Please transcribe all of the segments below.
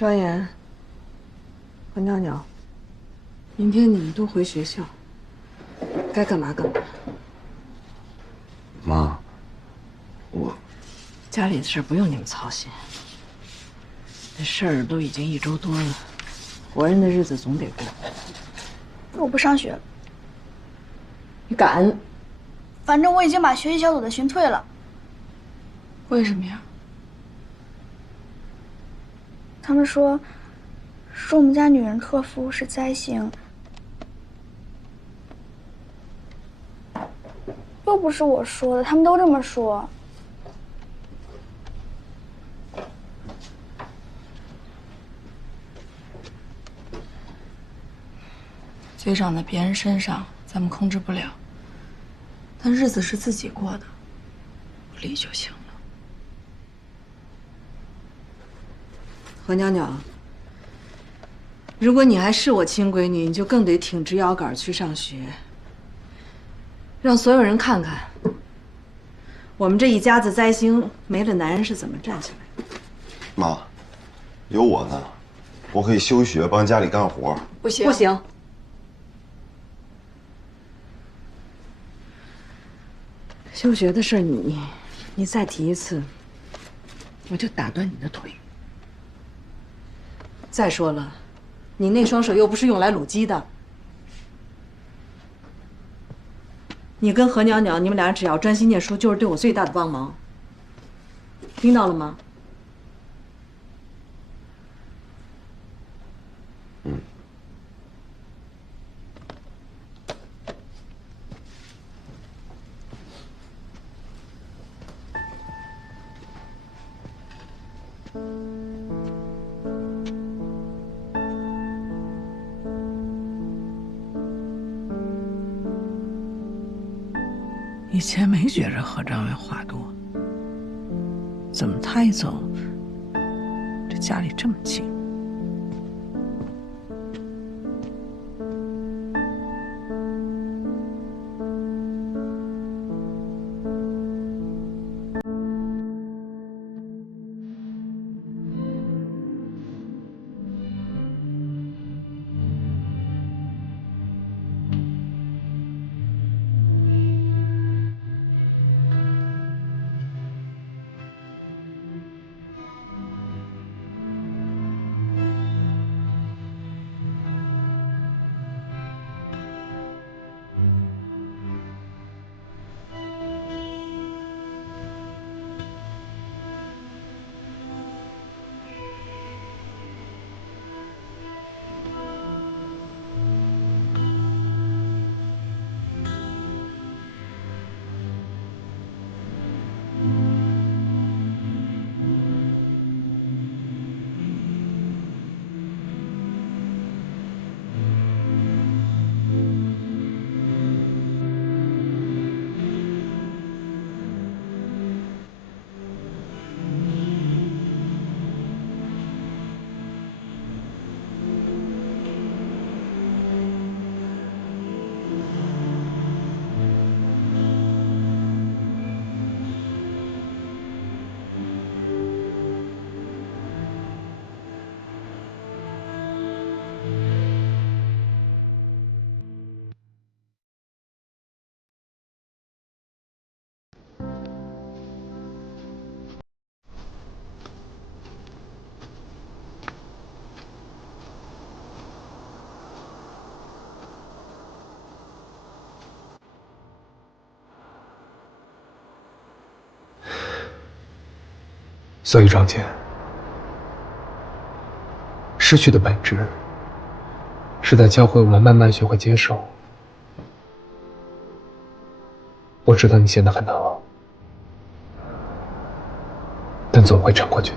张岩和尿尿，明天你们都回学校，该干嘛干嘛。妈，我家里的事不用你们操心，这事儿都已经1周多了，活人的日子总得过。我不上学了，你敢？反正我已经把学习小组的群退了。为什么呀？他们说我们家女人克夫是灾星，又不是我说的，他们都这么说。罪长在别人身上，咱们控制不了，但日子是自己过的，不理就行了。何袅袅，如果你还是我亲闺女，你就更得挺直腰杆去上学，让所有人看看我们这一家子灾星没了男人是怎么站起来的。妈，有我呢，我可以休学帮家里干活。不行，不行。休学的事你再提一次，我就打断你的腿。再说了，你那双手又不是用来卤鸡的。你跟何袅袅，你们俩只要专心念书，就是对我最大的帮忙。听到了吗？嗯。以前没觉着何张伟话多，怎么他一走，这家里这么静？所以张姐，失去的本质是在教会我们慢慢学会接受。我知道你现在很难熬，但总会撑过去。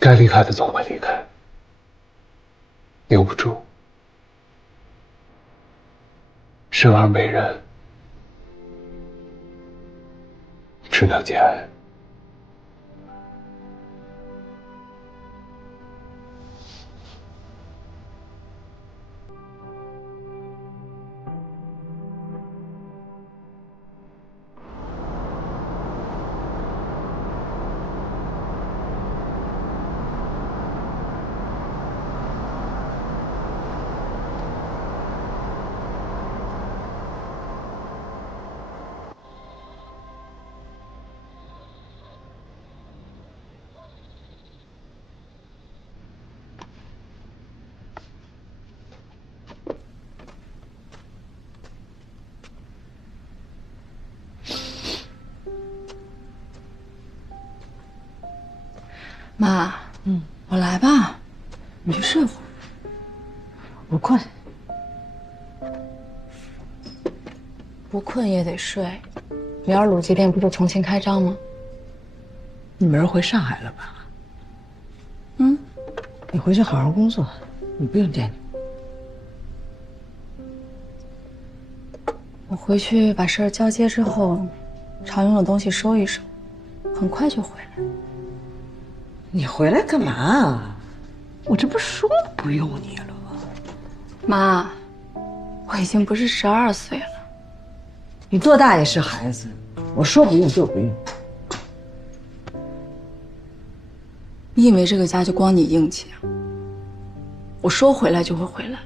该离开的总会离开，留不住。生而为人，只能节哀。妈，我来吧，你去睡会儿。我困。不困也得睡，明儿鲁记店不是重新开张吗？你明儿回上海了吧？嗯，你回去好好工作，你不用惦记。我回去把事儿交接之后，常用的东西收一收，很快就回来。你回来干嘛？我这不是说不用你了吗？妈，我已经不是12岁了。你多大也是孩子，我说不用就不用。你以为这个家就光你硬气啊？我说回来就会回来。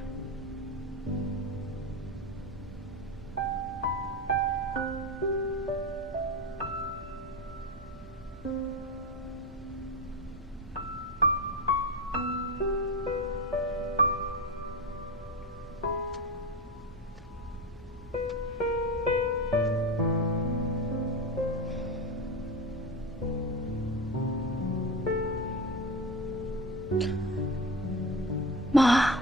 妈，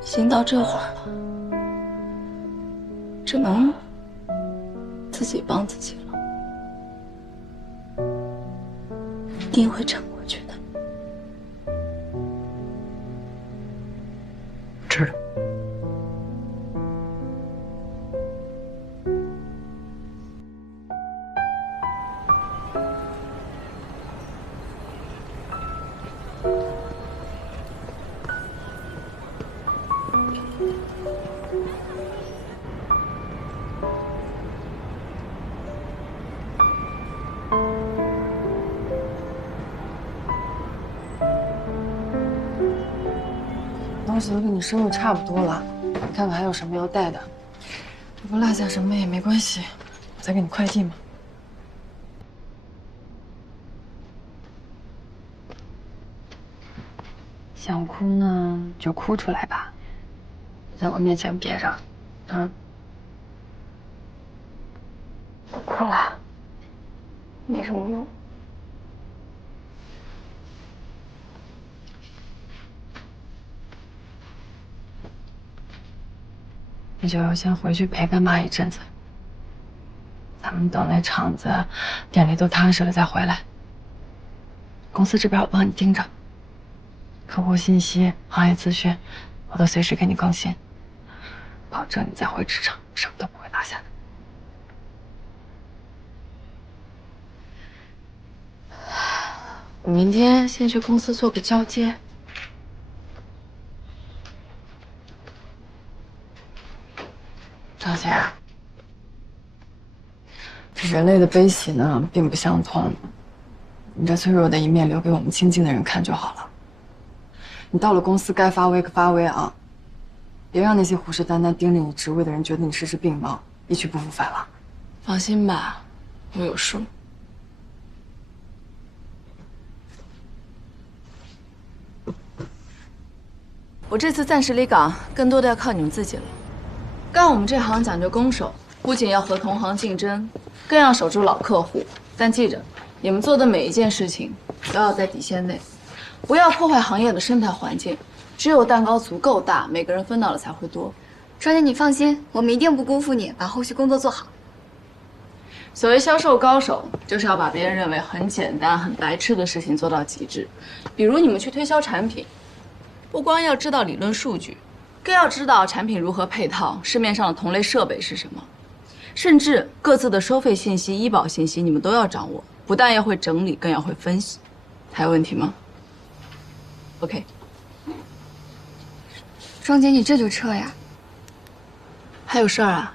已经到这会儿了，只能自己帮自己了，一定会撑过去的。知道。东西都给你收拾差不多了，你看看还有什么要带的。如果落下什么也没关系，我再给你快递嘛。想哭呢就哭出来吧，在我面前憋着，啊！不哭了，没什么用。你就先回去陪干妈一阵子，咱们等那厂子、店里都踏实了再回来。公司这边我帮你盯着，客户信息、行业资讯，我都随时给你更新，保证你再回职场什么都不会落下的。我明天先去公司做个交接。张姐，这人类的悲喜呢，并不相通。你这脆弱的一面留给我们亲近的人看就好了。你到了公司该发威可发威啊，别让那些虎视眈眈盯着你职位的人觉得你实施病猫，一去不复返了。放心吧，我有数。我这次暂时离岗，更多的要靠你们自己了。干我们这行讲究攻守，不仅要和同行竞争，更要守住老客户。但记着，你们做的每一件事情都要在底线内，不要破坏行业的生态环境。只有蛋糕足够大，每个人分到的才会多。庄姐，你放心，我们一定不辜负你，把后续工作做好。所谓销售高手，就是要把别人认为很简单、很白痴的事情做到极致。比如你们去推销产品，不光要知道理论数据，更要知道产品如何配套，市面上的同类设备是什么，甚至各自的收费信息、医保信息，你们都要掌握。不但要会整理，更要会分析。还有问题吗 ？OK。庄姐，你这就撤呀？还有事儿啊？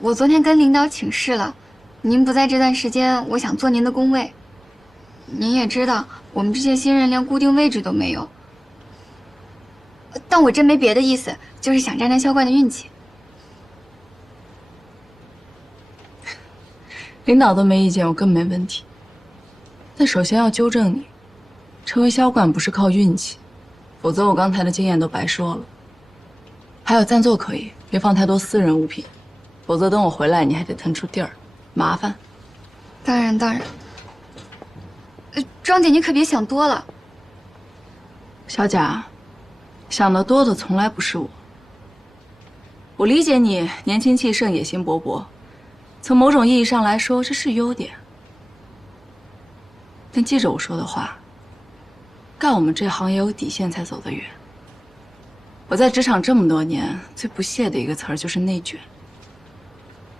我昨天跟领导请示了，您不在这段时间，我想坐您的工位。您也知道，我们这些新人连固定位置都没有。但我真没别的意思，就是想沾沾销冠的运气。领导都没意见，我更没问题。但首先要纠正你，成为销冠不是靠运气，否则我刚才的经验都白说了。还有暂坐可以，别放太多私人物品，否则等我回来你还得腾出地儿，麻烦。当然。庄姐，你可别想多了。小贾，想得多的从来不是我。我理解你年轻气盛、野心勃勃，从某种意义上来说，这是优点。但记着我说的话，干我们这行也有底线才走得远。我在职场这么多年，最不屑的一个词儿就是内卷。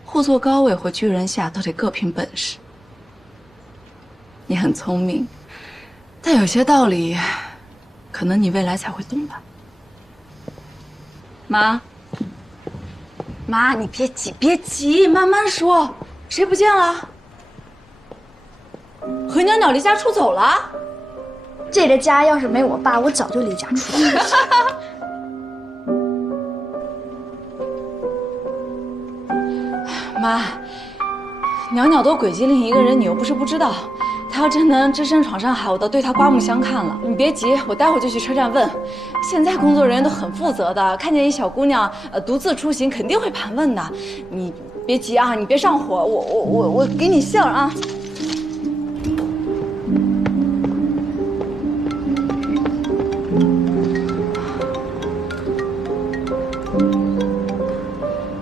互坐高位或居人下，都得各凭本事。你很聪明，但有些道理，可能你未来才会懂吧。妈，你别急，慢慢说。谁不见了？何袅袅离家出走了？这个家要是没我爸，我早就离家出走了。妈，袅袅都轨迹另一个人，你又不是不知道。她要真能只身闯上海，我倒对她刮目相看了。你别急，我待会儿就去车站问。现在工作人员都很负责的，看见一小姑娘独自出行，肯定会盘问的。你别急啊，你别上火，我给你信儿啊。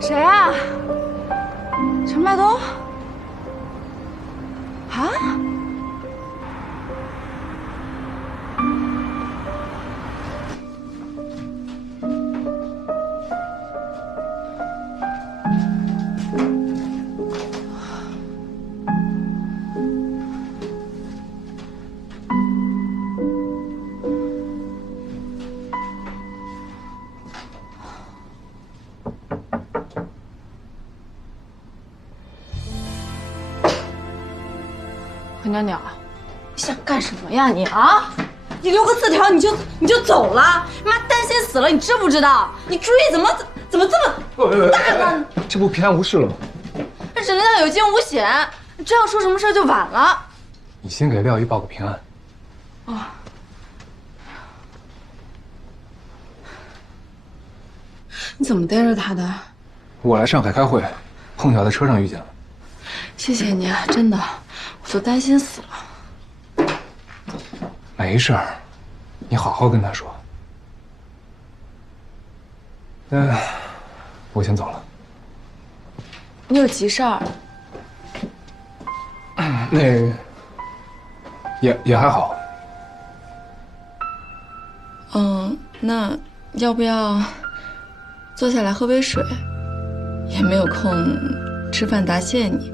谁啊？陈麦东？啊？何袅袅，你想干什么呀你啊？你留个字条你就走了？妈担心死了，你知不知道？你主意怎么这么大呢？这不平安无事了吗？这只能叫有惊无险，这要出什么事就晚了。你先给廖姨报个平安。哦。你怎么逮着他的？我来上海开会，碰巧在车上遇见了。谢谢你啊，真的，我都担心死了。没事儿，你好好跟他说。我先走了。你有急事儿？那也还好。那要不要坐下来喝杯水？也没有空吃饭答谢你。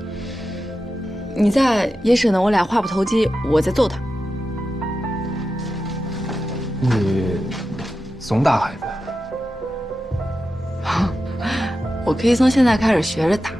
你在也省得我俩话不投机，我再揍他。你怂打孩子？我可以从现在开始学着打。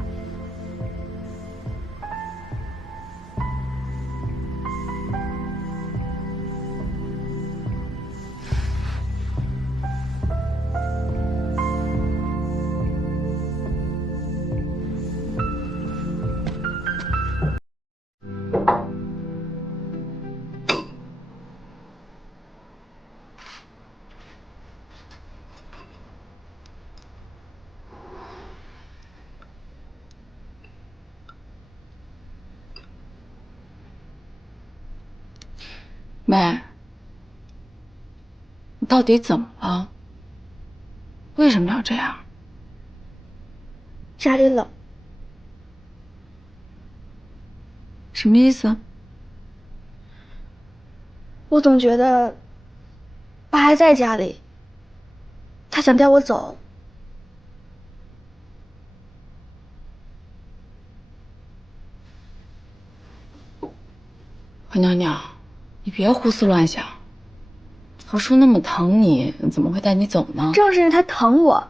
妹，你到底怎么了？为什么要这样？家里冷。什么意思？我总觉得爸还在家里，他想带我走。何娘娘，你别胡思乱想。何叔那么疼你，怎么会带你走呢？正是因为他疼我，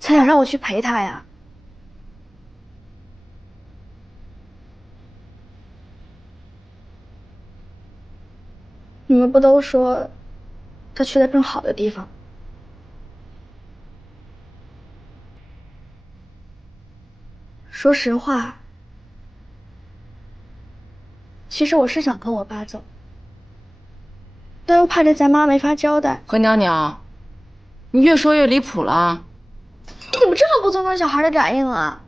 才想让我去陪他呀。你们不都说他去了更好的地方？说实话，其实我是想跟我爸走，但又怕这咱妈没法交代。何娘娘，你越说越离谱了。你怎么这么不尊重小孩的感应啊？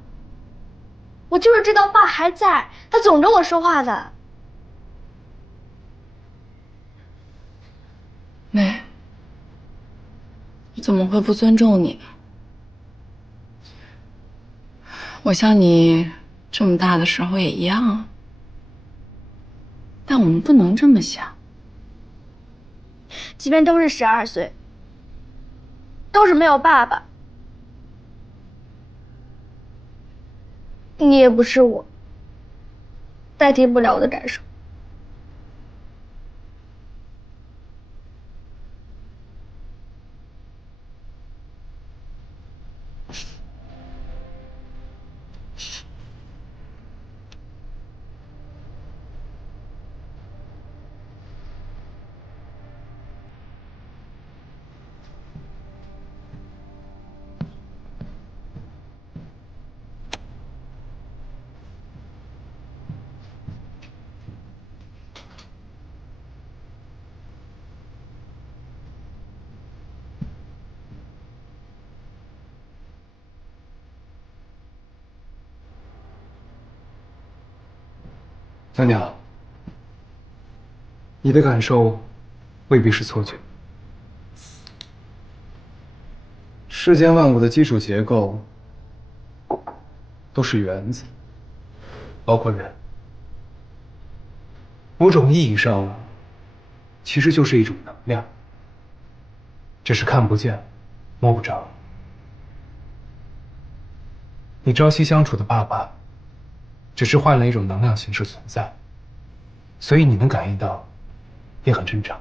我就是知道爸还在，他总跟我说话的。妹，我怎么会不尊重你呢？我像你这么大的时候也一样啊。但我们不能这么想。即便都是12岁，都是没有爸爸，你也不是我，代替不了我的感受。娘娘，你的感受未必是错觉。世间万物的基础结构都是原子，包括人。某种意义上，其实就是一种能量，只是看不见、摸不着。你朝夕相处的爸爸，只是换了一种能量形式存在，所以你能感应到，也很正常。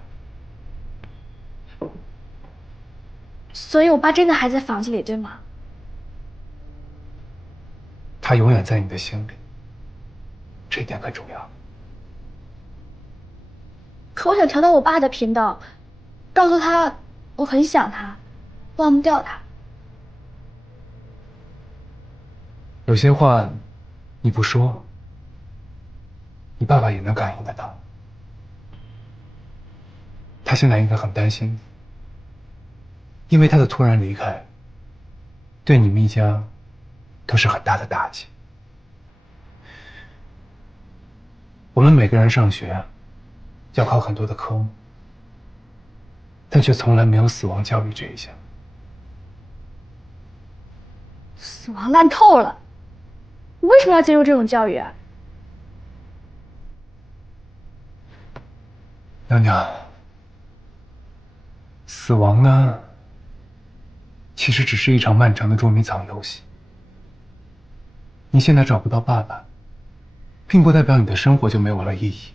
所以我爸真的还在房子里，对吗？他永远在你的心里，这一点很重要。可我想调到我爸的频道，告诉他我很想他，忘不掉他。有些话你不说，你爸爸也能感应得到。他现在应该很担心你，因为他的突然离开，对你们一家都是很大的打击。我们每个人上学要考很多的科目，但却从来没有死亡教育这一项。死亡烂透了，我为什么要接受这种教育啊？娘娘，死亡呢，其实只是一场漫长的捉迷藏游戏。你现在找不到爸爸，并不代表你的生活就没有了意义。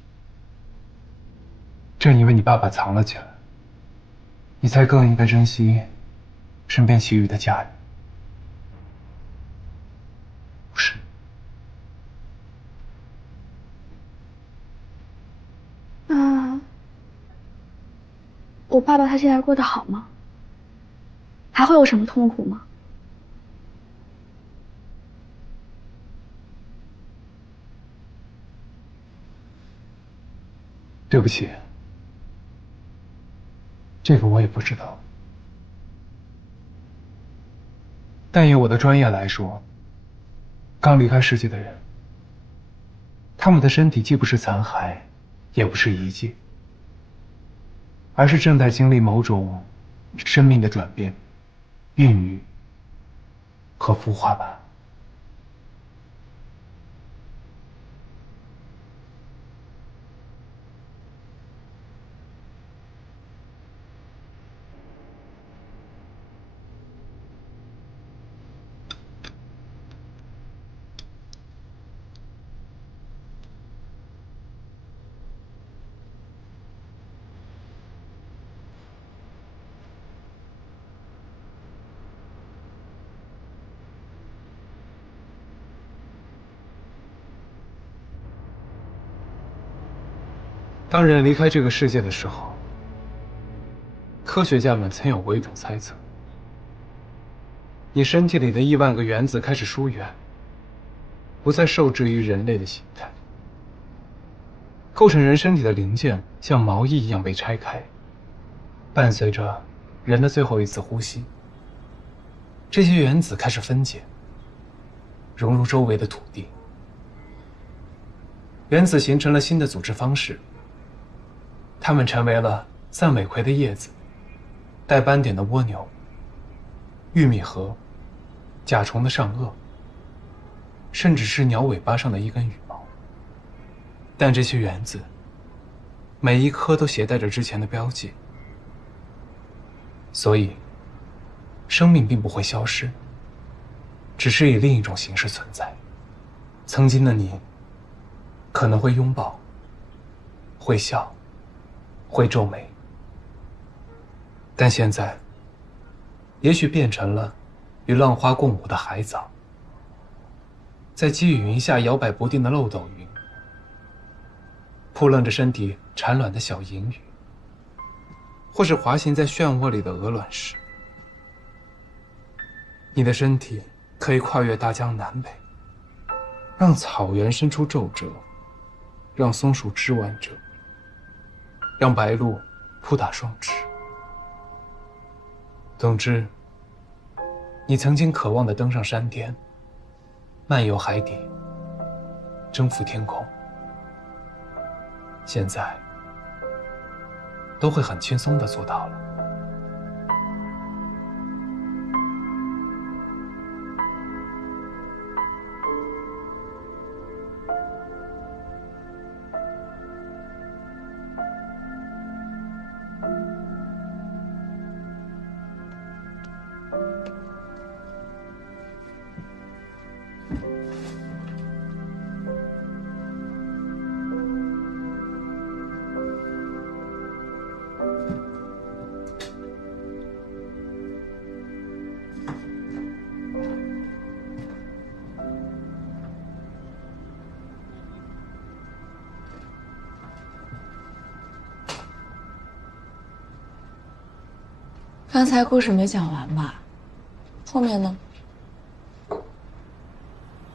正因为你爸爸藏了起来，你才更应该珍惜身边其余的家人。不是？那我爸爸他现在过得好吗？还会有什么痛苦吗？对不起，这个我也不知道。但以我的专业来说，刚离开世界的人，他们的身体既不是残骸，也不是遗迹，而是正在经历某种生命的转变、孕育和孵化吧。当人离开这个世界的时候，科学家们曾有过一种猜测：你身体里的亿万个原子开始疏远，不再受制于人类的形态，构成人身体的零件像毛衣一样被拆开，伴随着人的最后一次呼吸，这些原子开始分解，融入周围的土地，原子形成了新的组织方式。它们成为了散尾葵的叶子、带斑点的蜗牛、玉米核、甲虫的上颚，甚至是鸟尾巴上的一根羽毛。但这些原子，每一颗都携带着之前的标记，所以生命并不会消失，只是以另一种形式存在。曾经的你，可能会拥抱，会笑，会皱眉，但现在，也许变成了与浪花共舞的海藻，在积雨云下摇摆不定的漏斗云，扑棱着身体产卵的小银鱼，或是滑行在漩涡里的鹅卵石。你的身体可以跨越大江南北，让草原伸出皱褶，让松树枝弯折，让白鹭扑打双翅。总之，你曾经渴望地登上山巅，漫游海底，征服天空，现在都会很轻松地做到了。刚才故事没讲完吧？后面呢？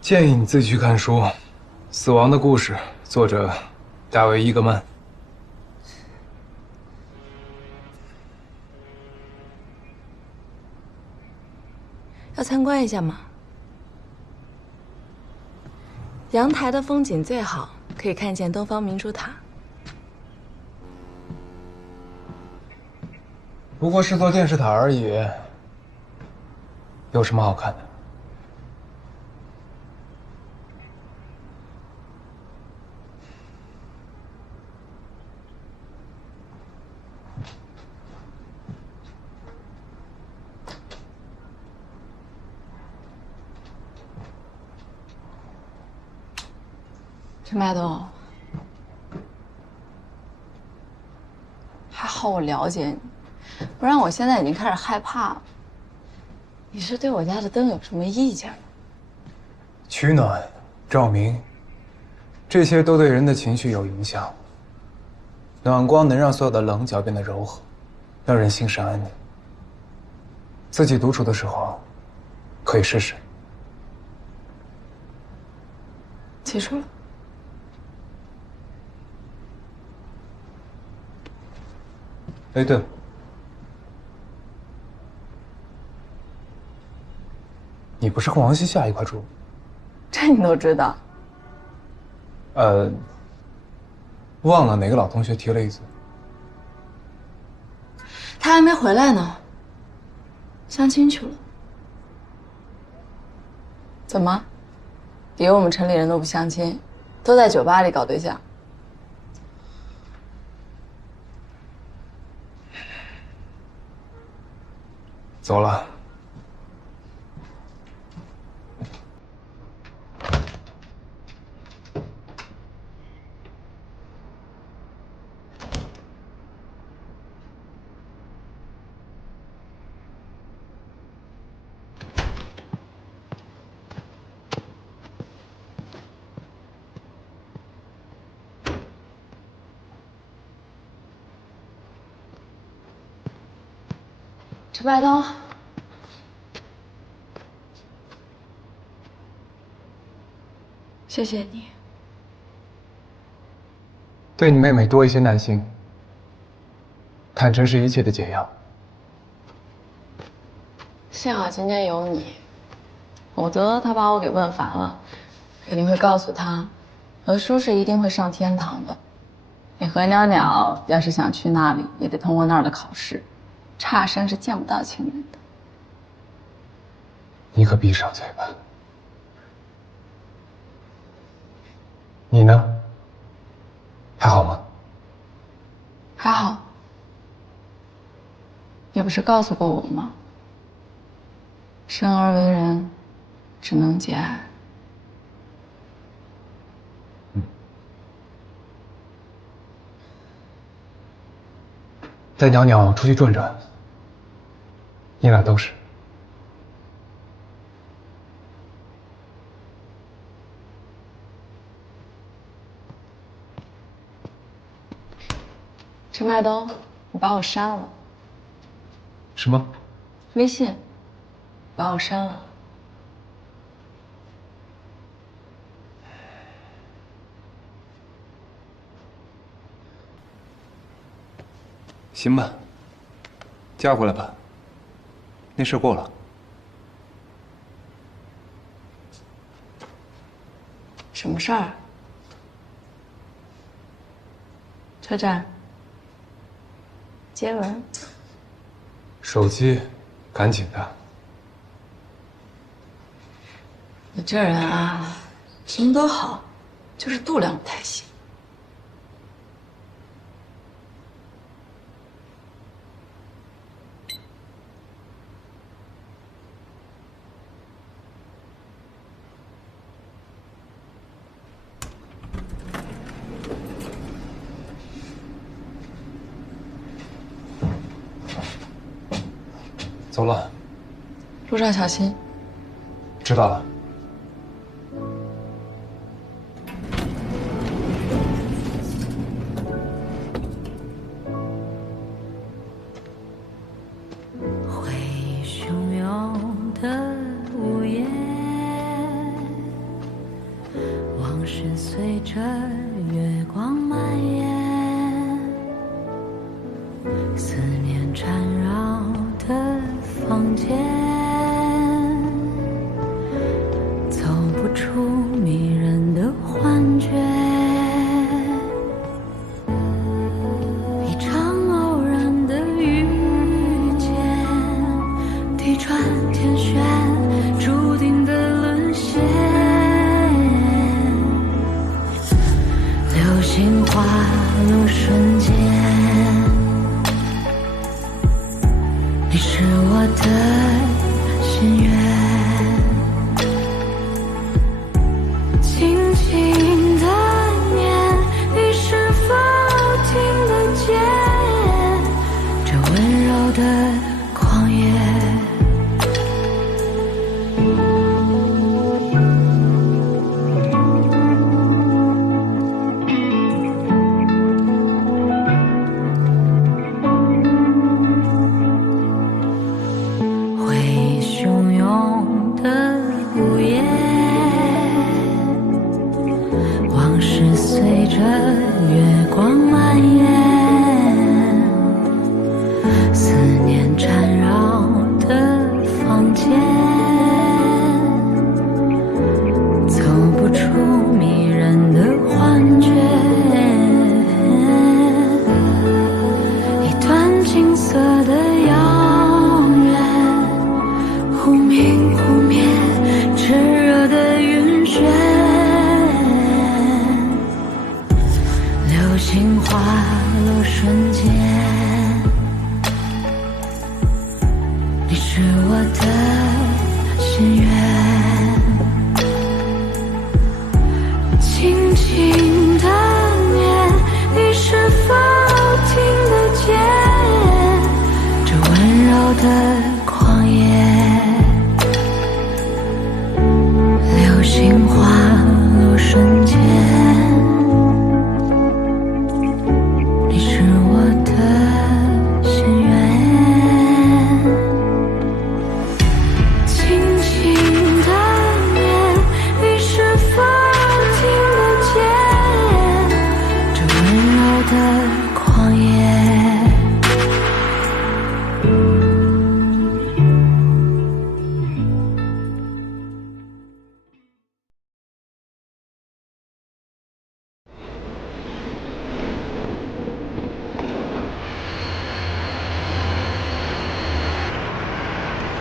建议你自己去看书，《死亡的故事》，作者大卫·伊格曼。要参观一下吗？阳台的风景最好，可以看见东方明珠塔。不过是座电视塔而已，有什么好看的？陈麦东，还好我了解你。不然我现在已经开始害怕了。你是对我家的灯有什么意见吗？取暖、照明，这些都对人的情绪有影响。暖光能让所有的棱角变得柔和，让人心神安宁。自己独处的时候，可以试试。记住了。哎，对了。你不是跟王西夏一块住？这你都知道？忘了哪个老同学提了一嘴。他还没回来呢，相亲去了。怎么？以为我们城里人都不相亲，都在酒吧里搞对象？走了。陈麦东，谢谢你。对你妹妹多一些耐心，坦诚是一切的解药。幸好今天有你，否则他把我给问烦了，肯定会告诉他，何叔是一定会上天堂的。你何袅袅要是想去那里，也得通过那儿的考试，差生是见不到亲人的。你可闭上嘴吧。你呢？还好吗？还好。你不是告诉过我吗？生而为人，只能节哀。带袅袅出去转转，你俩都是。陈麦东，你把我删了。什么？微信，把我删了。行吧，加回来吧。那事过了。什么事儿？车站。接吻。手机，赶紧的。你这人啊，什么都好，就是度量不太行。走了。路上小心。知道了。回忆汹涌的午夜，往事随着月光蔓延，思念缠绕的房间，走不出迷人的幻觉。一场偶然的遇见，地转天旋，注定的沦陷。流星划入瞬间，你是我的心愿。轻轻的念，你是否听得见这温柔的狂野？回忆汹涌的午夜，往事随着月光蔓延，思念缠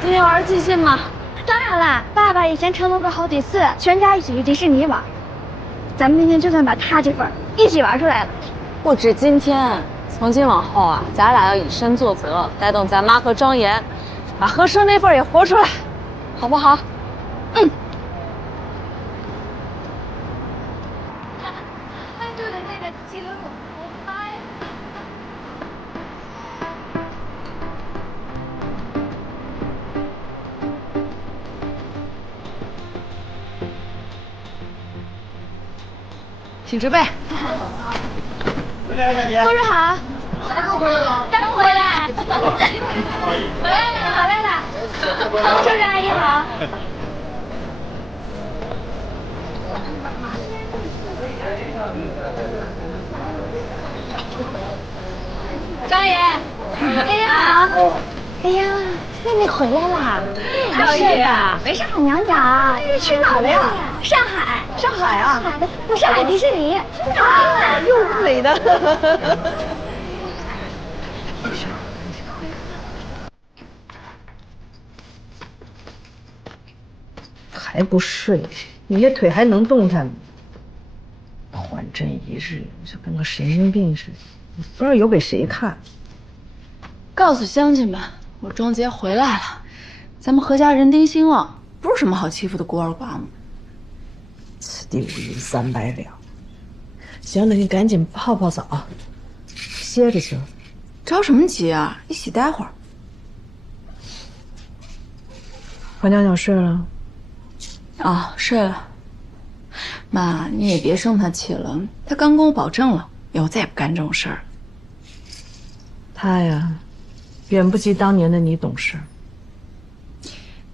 今天玩即兴吗？当然啦，爸爸以前承诺过好几次，全家一起去迪士尼玩。咱们今天就算把他这份一起玩出来了。不止今天，从今往后啊，咱俩要以身作则，带动咱妈和庄严，把和珅那份也活出来，好不好？嗯。哎，对了，那个记得我拍。请准备。同志好，刚回来，回来了，周芷阿姨好。张爷，大家好。哎呀，妹妹回来啦！是的，没上海娘家，去哪儿了呀？上海。上海啊？上海迪士尼。啊，又美的。还不睡？你这腿还能动弹吗？还真一日，就跟个神经病似的，不知道有给谁看。告诉乡亲们，我庄杰回来了，咱们何家人丁兴旺，不是什么好欺负的孤儿寡母。此地无银300两。行了，你赶紧泡泡澡，歇着去了。着什么急啊？一起待会儿。何娘娘睡了？啊，睡了。妈，你也别生他气了，他刚跟我保证了，以后再也不干这种事儿。他呀，远不及当年的你懂事。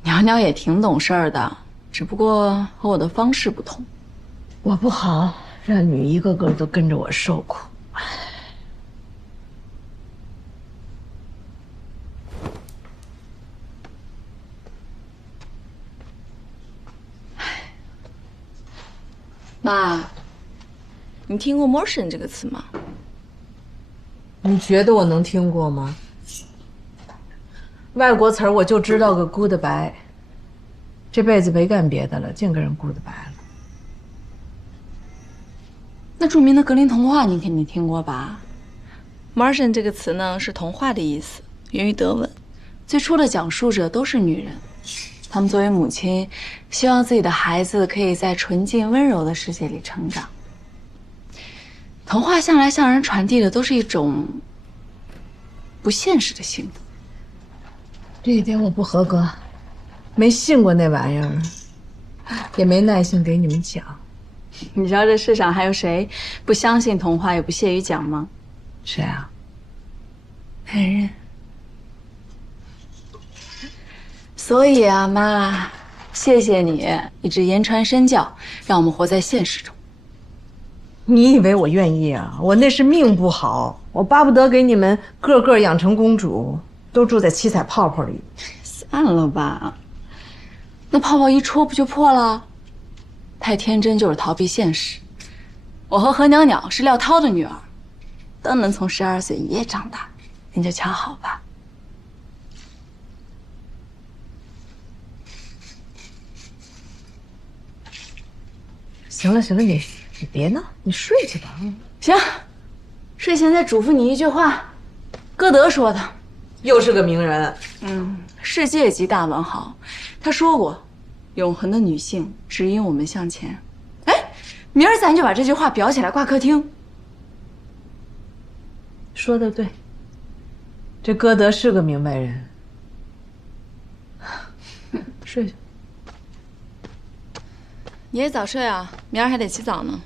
娘娘也挺懂事儿的，只不过和我的方式不同。我不好，让你一个个都跟着我受苦。妈，你听过 motion 这个词吗？你觉得我能听过吗？外国词儿我就知道个 goodbye， 这辈子没干别的了，净跟人 goodbye 了。那著名的格林童话你肯定听过吧 ？motion 这个词呢是童话的意思，源于德文，最初的讲述者都是女人。她们作为母亲，希望自己的孩子可以在纯净温柔的世界里成长。童话向来向人传递的都是一种不现实的幸福。这一点我不合格，没信过那玩意儿，也没耐性给你们讲。你知道这世上还有谁不相信童话，也不屑于讲吗？谁啊？男人。所以啊，妈，谢谢你一直言传身教，让我们活在现实中。你以为我愿意啊？我那是命不好，我巴不得给你们个个养成公主，都住在七彩泡泡里。算了吧，那泡泡一戳不就破了？太天真就是逃避现实。我和何袅袅是廖涛的女儿，都能从12岁一夜长大，您就瞧好吧。行了行了，你别闹，你睡去吧。行，睡前再嘱咐你一句话，歌德说的，又是个名人。世界级大文豪，他说过，永恒的女性指引我们向前。哎，明儿咱就把这句话裱起来挂客厅。说的对，这歌德是个明白人。睡去。你也早睡啊，明儿还得起早呢。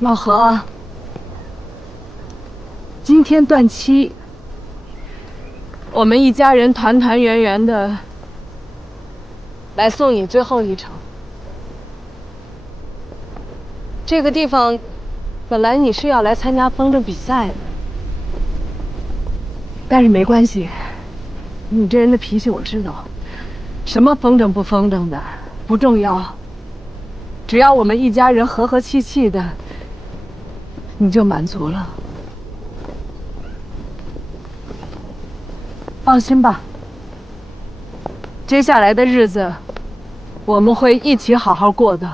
老何，今天断期，我们一家人团团圆圆的来送你最后一程。这个地方本来你是要来参加风筝比赛的，但是没关系，你这人的脾气我知道，什么风筝不风筝的不重要，只要我们一家人和和气气的，你就满足了。放心吧，接下来的日子我们会一起好好过的。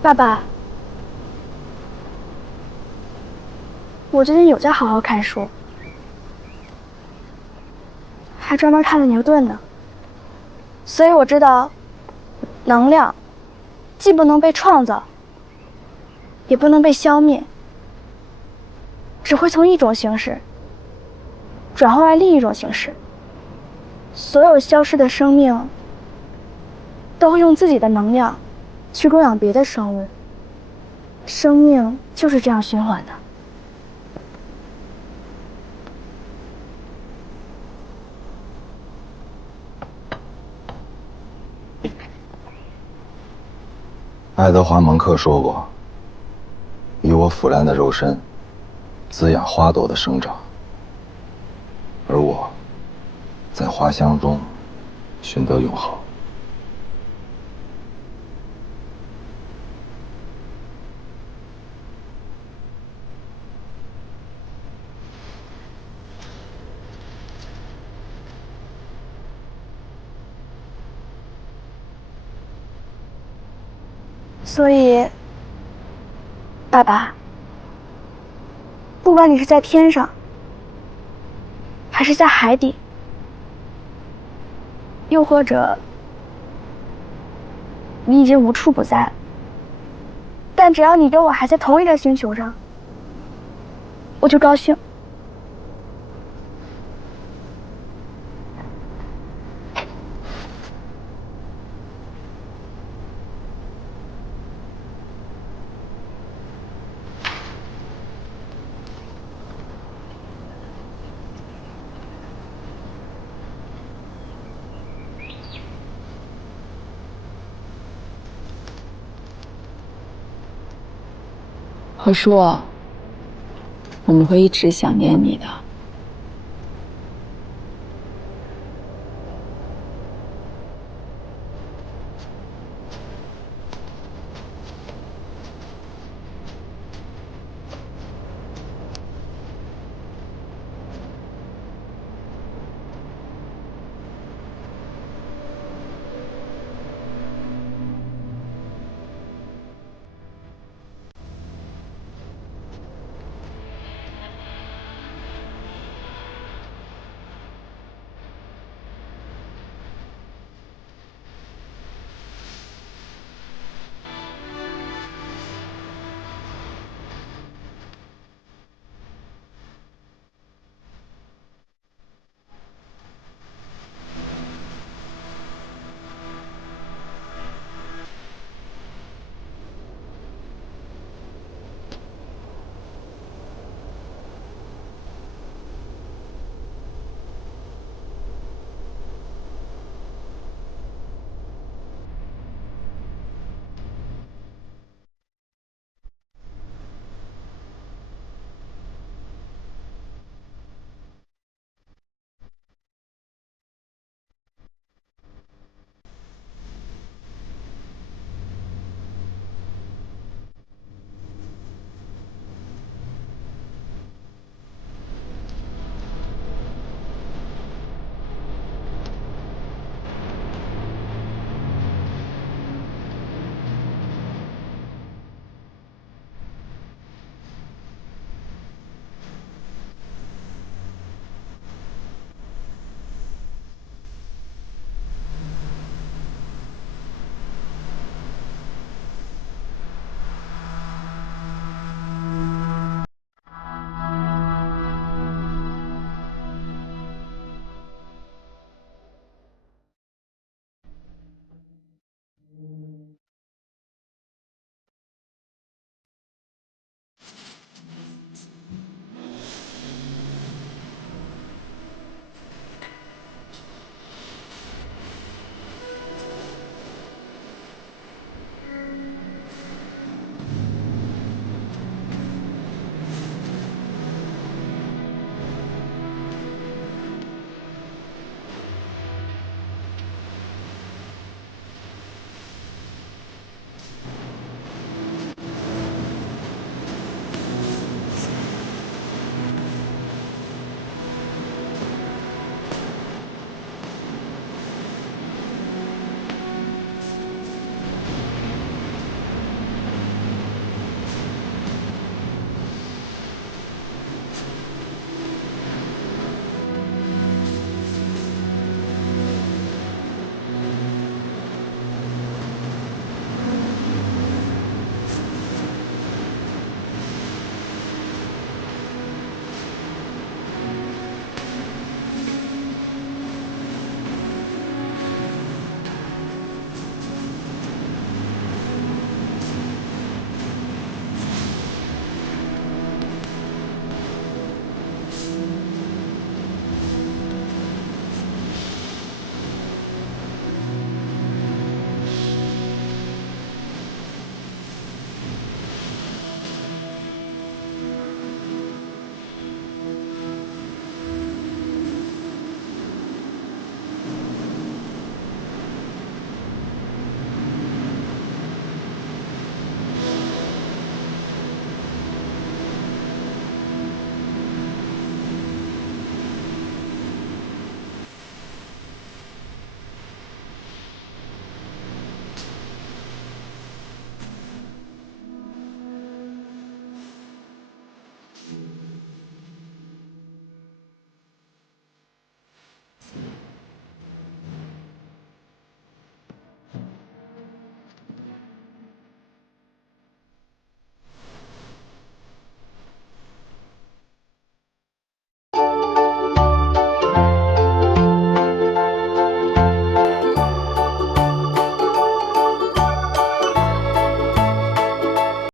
爸爸，我最近有在好好看书，还专门看了牛顿呢。所以我知道，能量既不能被创造，也不能被消灭，只会从一种形式转化为另一种形式。所有消失的生命都会用自己的能量去供养别的生物，生命就是这样循环的。爱德华·蒙克说过：“以我腐烂的肉身滋养花朵的生长，而我在花香中寻得永恒。”所以，爸爸，不管你是在天上，还是在海底，又或者你已经无处不在了，但只要你跟我还在同一个星球上，我就高兴。何叔，我们会一直想念你的。